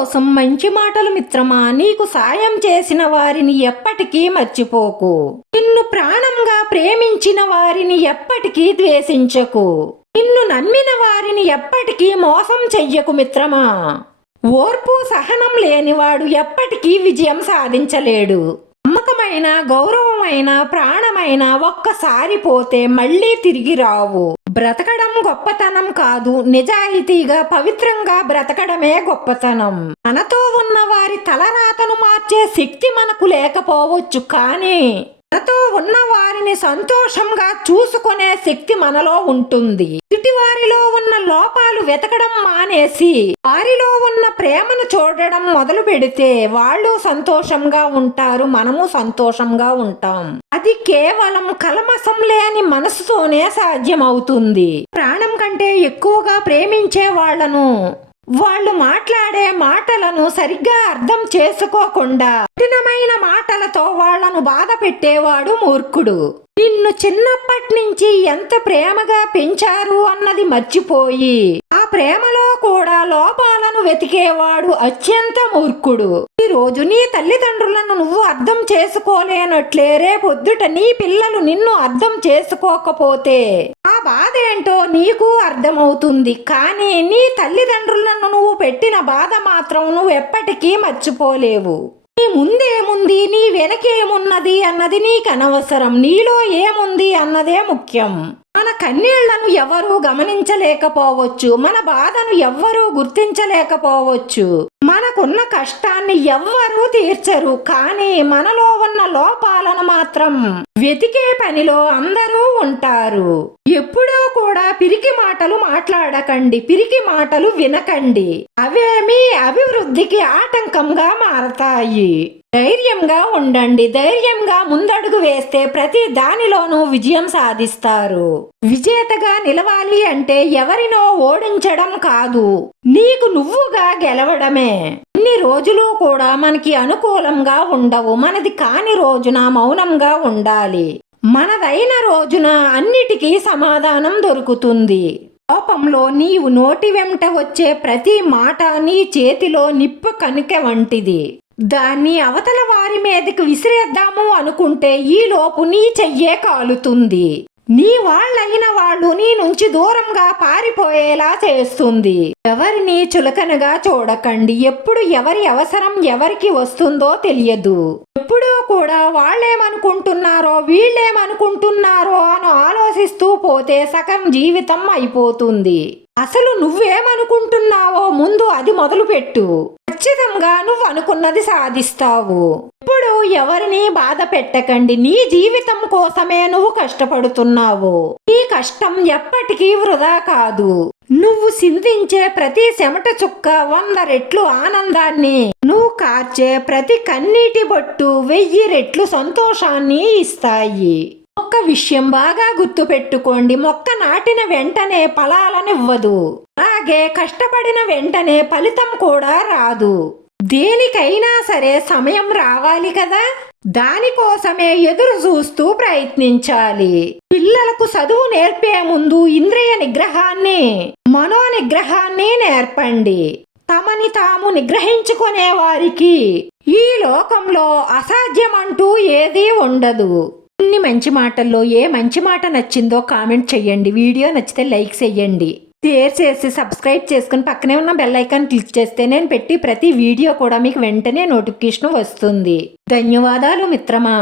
కోసం మంచి మాటలు మిత్రమా నీకు సాయం చేసిన వారిని ఎప్పటికీ మర్చిపోకు. నిన్ను ప్రాణంగా ప్రేమించిన వారిని ఎప్పటికీ ద్వేషించకు. నిన్ను నమ్మిన వారిని ఎప్పటికీ మోసం చెయ్యకు మిత్రమా. ఓర్పు సహనం లేనివాడు ఎప్పటికీ విజయం సాధించలేడు. నమ్మకమైన గౌరవమైన ప్రాణమైన ఒక్కసారి పోతే మళ్ళీ తిరిగి రావు. బ్రతకడం గొప్పతనం కాదు. నిజాయితీగా పవిత్రంగా బ్రతకడమే గొప్పతనం. మనతో ఉన్న వారి తలరాతను మార్చే శక్తి మనకు లేకపోవచ్చు కానీ మనతో ఉన్న వారిని సంతోషంగా చూసుకునే శక్తి మనలో ఉంటుంది. ఇటువారిలో ఉన్న లోపాలు వెతకడం మానేసి వారిలో ఉన్న ప్రేమను చూడడం మొదలు పెడితే వాళ్ళు సంతోషంగా ఉంటారు మనము సంతోషంగా ఉంటాం. అది కేవలం కలమసం లేని మనసుతోనే సాధ్యమవుతుంది. ప్రాణం కంటే ఎక్కువగా ప్రేమించే వాళ్ళను వాళ్ళు మాట్లాడే మాటలను సరిగ్గా అర్థం చేసుకోకుండా కఠినమైన మాటలతో వాళ్ళను బాధ పెట్టేవాడు మూర్ఖుడు. నిన్ను చిన్నప్పటి నుంచి ఎంత ప్రేమగా పెంచారు అన్నది మర్చిపోయి ప్రేమలో కూడా లోపాలను వెతికేవాడు అత్యంత మూర్ఖుడు. ఈ రోజు నీ తల్లిదండ్రులను నువ్వు అర్థం చేసుకోలేనట్లే రేపొద్దుట నీ పిల్లలు నిన్ను అర్థం చేసుకోకపోతే. ఆ బాధ ఏంటో నీకు అర్థమవుతుంది కానీ నీ తల్లిదండ్రులను నువ్వు పెట్టిన బాధ మాత్రం నువ్వు ఎప్పటికీ మర్చిపోలేవు. నీ ముందేముంది నీ వెనకేమున్నది అన్నది నీకు అనవసరం. నీలో ఏముంది అన్నదే ముఖ్యం. మన కన్నీళ్ళను ఎవరూ గమనించలేకపోవచ్చు. మన బాధను ఎవ్వరూ గుర్తించలేకపోవచ్చు. మనకున్న కష్టాన్ని ఎవ్వరూ తీర్చరు. కానీ మనలో ఉన్న లోపాలను మాత్రం వెతికే పనిలో అందరూ ఉంటారు. ఎప్పుడూ కూడా పిరికి మాటలు మాట్లాడకండి పిరికి మాటలు వినకండి. అవేమి అభివృద్ధికి ఆటంకంగా మారతాయి. ధైర్యంగా ఉండండి ధైర్యంగా ముందడుగు వేస్తే ప్రతి దానిలోనూ విజయం సాధిస్తారు. విజేతగా నిలవాలి అంటే ఎవరినో ఓడించడం కాదు నీకు నువ్వుగా గెలవడమే. ఇన్ని రోజులు కూడా మనకి అనుకూలంగా ఉండవు. మనది కాని రోజున మౌనంగా ఉండాలి. మనదైన రోజున అన్నిటికీ సమాధానం దొరుకుతుంది. కోపంలో నీవు నోటి వెంట వచ్చే ప్రతి మాట నీ చేతిలో నిప్పు కనుక వంటిది. దాన్ని అవతల వారి మీదకి విసిరేద్దాము అనుకుంటే ఈలోపు నీ చెయ్యే కాలుతుంది. నీ వాళ్ళైన వాళ్ళు నీ నుంచి దూరంగా పారిపోయేలా చేస్తుంది. ఎవరిని చులకనగా చూడకండి. ఎప్పుడు ఎవరి అవసరం ఎవరికి వస్తుందో తెలియదు. ఎప్పుడూ కూడా వాళ్ళేమనుకుంటున్నారో వీళ్ళేమనుకుంటున్నారో అని ఆలోచిస్తూ పోతే సగం జీవితం అయిపోతుంది. అసలు నువ్వేమనుకుంటున్నావో ముందు అది మొదలుపెట్టు. ఖచ్చితంగా నువ్వు అనుకున్నది సాధిస్తావు. ఇప్పుడు ఎవరిని బాధ పెట్టకండి. నీ జీవితం కోసమే నువ్వు కష్టపడుతున్నావు. నీ కష్టం ఎప్పటికీ వృధా కాదు. నువ్వు సింధించే ప్రతి చెమట చుక్క వంద రెట్లు ఆనందాన్ని నువ్వు కార్చే ప్రతి కన్నీటి బొట్టు వెయ్యి రెట్లు సంతోషాన్ని ఇస్తాయి. ఒక్క విషయం బాగా గుర్తుపెట్టుకోండి. మొక్క నాటిన వెంటనే ఫలాలనివ్వదు. అలాగే కష్టపడిన వెంటనే ఫలితం కూడా రాదు. దేనికైనా సరే సమయం రావాలి కదా. దానికోసమే ఎదురు చూస్తూ ప్రయత్నించాలి. పిల్లలకు చదువు నేర్పే ముందు ఇంద్రియ నిగ్రహాన్ని మనో నిగ్రహాన్ని నేర్పండి. తమని తాము నిగ్రహించుకునే వారికి ఈ లోకంలో అసాధ్యమంటూ ఏదీ ఉండదు. ఇన్ని మంచి మాటల్లో ఏ మంచి మాట నచ్చిందో కామెంట్ చేయండి వీడియో నచ్చితే లైక్ చేయండి షేర్ చేసి సబ్స్క్రైబ్ చేసుకుని పక్కనే ఉన్న బెల్ ఐకాన్ క్లిక్ చేస్తే నేను పెట్టి ప్రతి వీడియో కూడా మీకు వెంటనే నోటిఫికేషన్ వస్తుంది. ధన్యవాదాలు మిత్రమా.